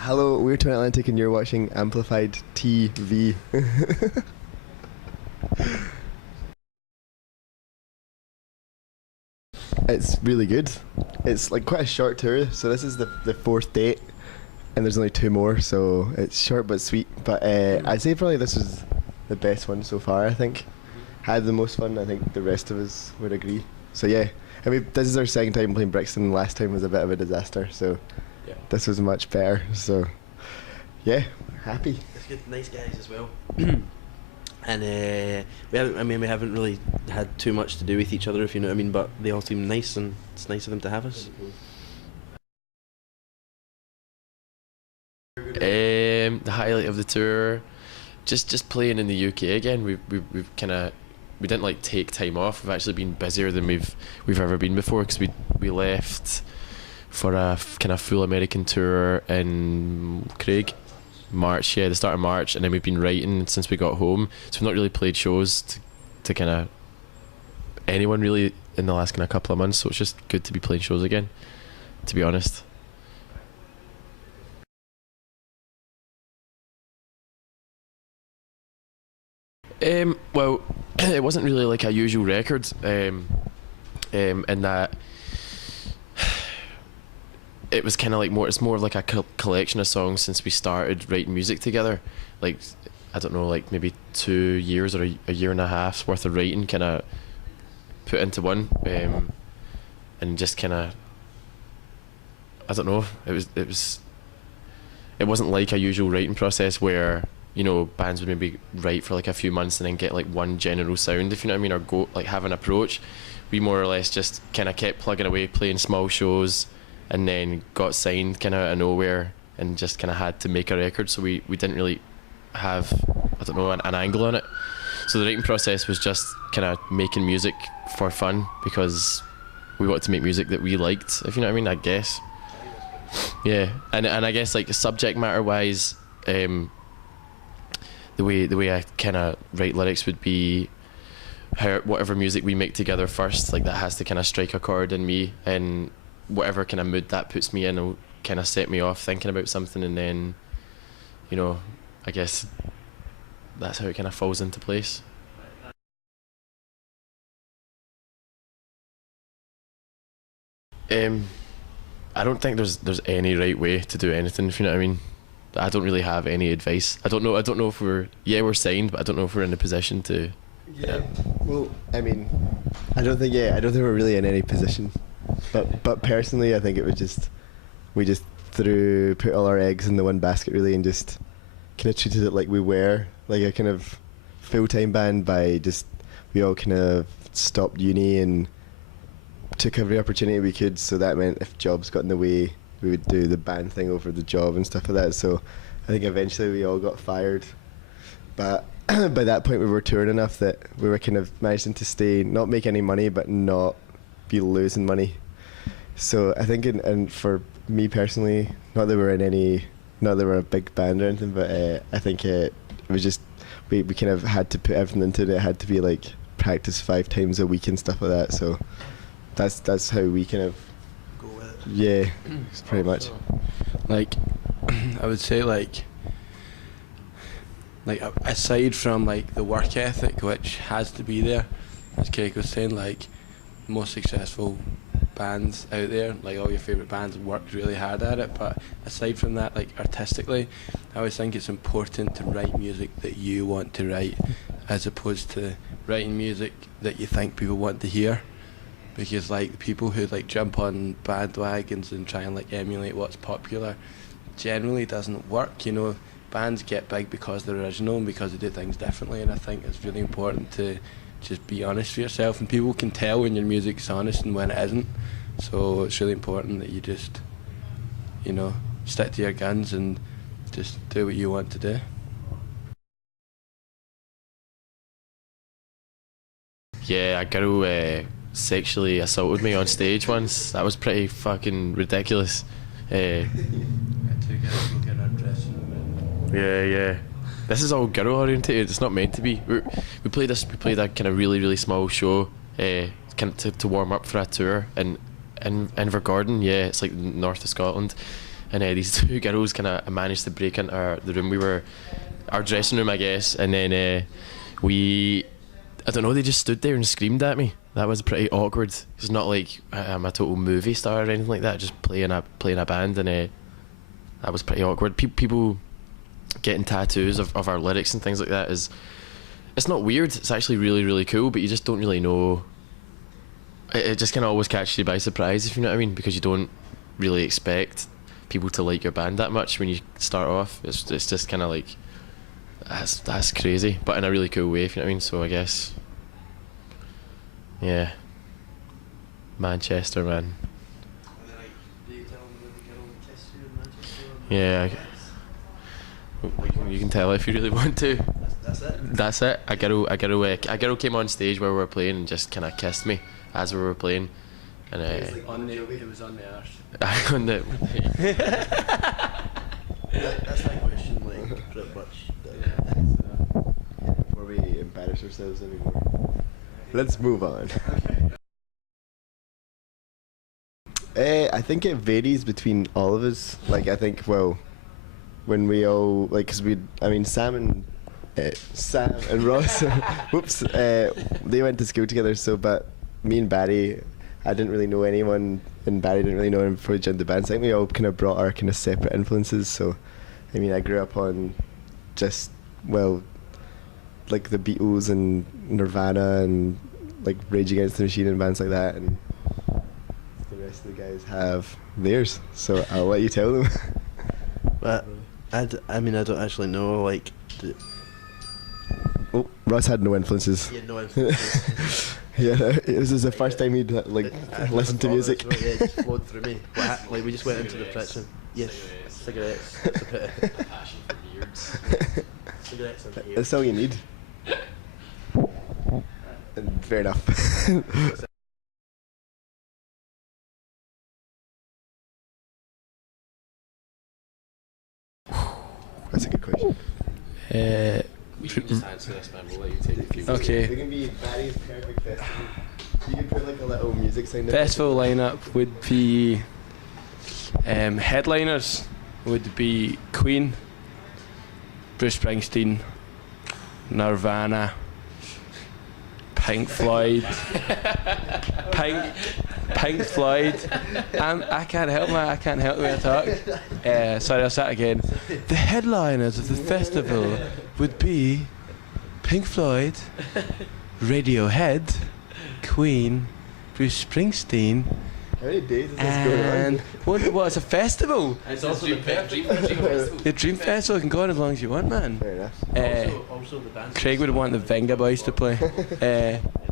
Hello, we're Twin Atlantic and you're watching Amplified TV. It's really good. It's like quite a short tour, so this is the fourth date, and there's only two more, so it's short but sweet. But I'd say probably this was the best one so far. I think had the most fun. I think the rest of us would agree. So yeah, I mean this is our second time playing Brixton. Last time was a bit of a disaster, so Yeah. this was much better. So yeah, happy. It's good, nice guys as well. And we haven't really had too much to do with each other, if you know what I mean. But they all seem nice, and it's nice of them to have us. The highlight of the tour, just playing in the UK again. We've kind of we didn't like take time off. We've actually been busier than we've ever been before, because we left for a kind of full American tour in March, the start of March, and then we've been writing since we got home. So we've not really played shows to kind of anyone really in the last kind of couple of months. So it's just good to be playing shows again, to be honest. Well, it wasn't really like a usual record, in that it was kind of like it's more of like a collection of songs since we started writing music together. Like, I don't know, like maybe 2 years or a year and a half's worth of writing kind of put into one, and just kind of, I don't know, it wasn't like a usual writing process where, you know, bands would maybe write for like a few months and then get like one general sound, if you know what I mean, or go like have an approach. We more or less just kind of kept plugging away, playing small shows, and then got signed kind of out of nowhere, and just kind of had to make a record. So we didn't really have, I don't know, an angle on it. So the writing process was just kind of making music for fun, because we wanted to make music that we liked, if you know what I mean, I guess. Yeah, and I guess like subject matter wise, the way I kind of write lyrics would be whatever music we make together first, like that has to kind of strike a chord in me, and whatever kind of mood that puts me in will kind of set me off thinking about something, and then, you know, I guess that's how it kind of falls into place. I don't think there's any right way to do anything, if you know what I mean. I don't really have any advice. I don't know if we're signed, but I don't know if we're in a position to. Yeah. Well, I mean, I don't think we're really in any position. But personally, I think it was we just put all our eggs in the one basket really, and just kind of treated it like we were like a kind of full-time band. We all kind of stopped uni and took every opportunity we could. So that meant if jobs got in the way, we would do the band thing over the job and stuff like that. So I think eventually we all got fired, but by that point we were touring enough that we were kind of managing to not make any money, but not be losing money. So I think, and for me personally, not that we're a big band or anything, but I think it was just we kind of had to put everything into it. It had to be like practice 5 times a week and stuff like that. So that's how we kind of Go with it. yeah, it's pretty much. Like, I would say like aside from like the work ethic, which has to be there, as Craig was saying, like most successful bands out there, like all your favourite bands, worked really hard at it. But aside from that, like artistically, I always think it's important to write music that you want to write, as opposed to writing music that you think people want to hear. Because like the people who like jump on bandwagons and try and like emulate what's popular generally doesn't work, you know. Bands get big because they're original and because they do things differently, and I think it's really important to just be honest with yourself, and people can tell when your music's honest and when it isn't. So it's really important that you just, you know, stick to your guns and just do what you want to do. Yeah, a girl sexually assaulted me on stage once. That was pretty fucking ridiculous. Yeah. This is all girl orientated. It's not meant to be. We played a kind of really small show, kind of to warm up for a tour in Invergordon. Yeah, it's like north of Scotland, and these two girls kind of managed to break into the room. Our dressing room, I guess, and then I don't know, they just stood there and screamed at me. That was pretty awkward. It's not like I'm a total movie star or anything like that, just playing a band, and that was pretty awkward. People getting tattoos of our lyrics and things like that it's not weird, it's actually really, really cool, but you just don't really know. It just kind of always catches you by surprise, if you know what I mean, because you don't really expect people to like your band that much when you start off. It's just kind of like, that's crazy, but in a really cool way, if you know what I mean. So I guess, yeah, Manchester, man. Yeah, you can tell if you really want to. That's it. A girl came on stage where we were playing and just kind of kissed me as we were playing, and it was on the arse. on the. That's my question, like, pretty much. Before we embarrass ourselves anymore, let's move on. I think it varies between all of us. Like, I think, well, when we all, like, because Sam and Ross, whoops, they went to school together, so, but me and Barry, I didn't really know anyone, and Barry didn't really know him before we joined the band. So I think we all kind of brought our kind of separate influences. So, I mean, I grew up on just, well, like the Beatles and Nirvana and like Rage Against the Machine and bands like that, and the rest of the guys have theirs. So I'll let you tell them. But I don't actually know, like. Oh, Ross had no influences. Yeah, no influences. Yeah, this is the first time he'd listened to music. Yeah, it just flowed through me. Like, we just went into the Brixton. Yes, cigarettes. That's about it. A passion for beards. Cigarettes and hair. That's all you need. And fair enough. That's a good question. We can just answer this, man. We'll let you take a few. Okay. It can be Barry's perfect festival. You can put like a little music sound. Festival lineup would be headliners would be Queen, Bruce Springsteen, Nirvana, Pink Floyd, Pink Floyd. I can't help the way I talk. Sorry, I'll start again. The headliners of the festival would be Pink Floyd, Radiohead, Queen, Bruce Springsteen. How many days is this going And on? what's a festival? It's also the Dream Festival. The Dream Festival can go on as long as you want, man. Fair enough. Also the band. Craig would want the Venga Boys to play.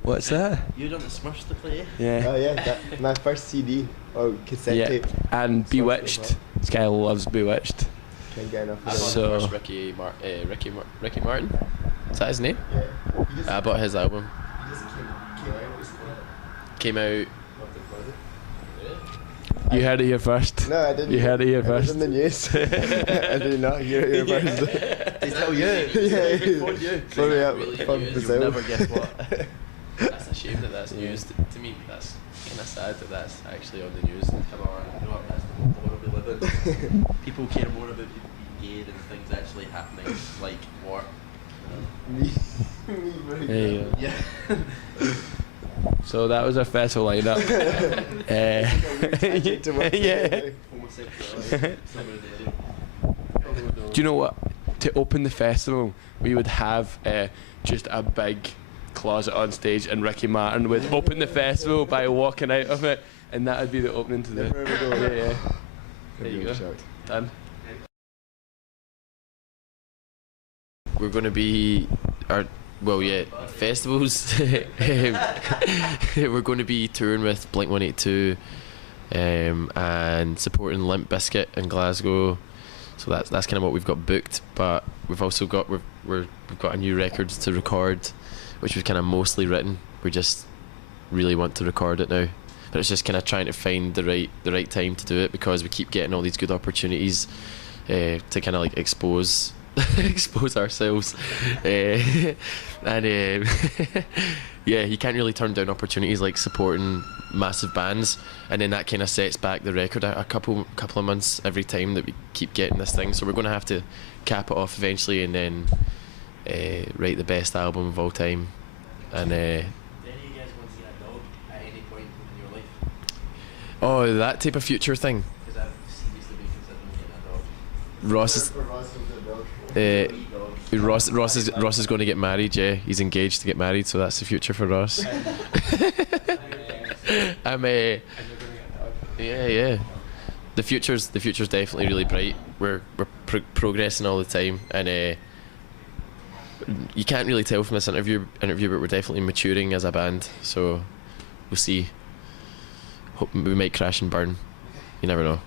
What's that? You'd want the Smurfs to play? Yeah. Oh yeah, my first CD or cassette Yeah. tape. And Bewitched. This guy loves Bewitched. Can't get enough I of bought that. the first Ricky Martin. Is that his name? Yeah. I bought his album. Came out. You heard it here first. No, I didn't. You heard it here It was first. in the news. I did not hear it here first. They tell you. Yeah. They phoned you. Phone me up Really from news. Brazil. You'll never guess what. That's a shame that that's news to me. That's kind of sad that that's actually on the news. Come on, you know what, that's the world we live in. People care more about people being gay than things actually happening, like war. Me. There you go. Yeah. So that was our festival lineup. Yeah. Homosexuality. Do you know what? To open the festival, we would have just a big closet on stage, and Ricky Martin would open the festival by walking out of it, and that would be the opening to the. Never ever go. Yeah. There you go. Done. We're going to be festivals. We're going to be touring with Blink 182 and supporting Limp Bizkit in Glasgow. So that's kind of what we've got booked. But we've also got we've got a new record to record, which was kind of mostly written. We just really want to record it now. But it's just kind of trying to find the right time to do it, because we keep getting all these good opportunities to kind of like expose ourselves, and yeah, you can't really turn down opportunities like supporting massive bands, and then that kind of sets back the record a couple of months every time that we keep getting this thing. So we're going to have to cap it off eventually, and then write the best album of all time. And Do any of you guys want to get a dog at any point in your life? oh, that type of future thing. Because I've seriously been considering getting a dog. Ross is Ross is going to get married. Yeah, he's engaged to get married, so that's the future for Ross. Yeah. The future's definitely really bright. We're progressing all the time, and you can't really tell from this interview, but we're definitely maturing as a band. So we'll see. Hope we might crash and burn. You never know.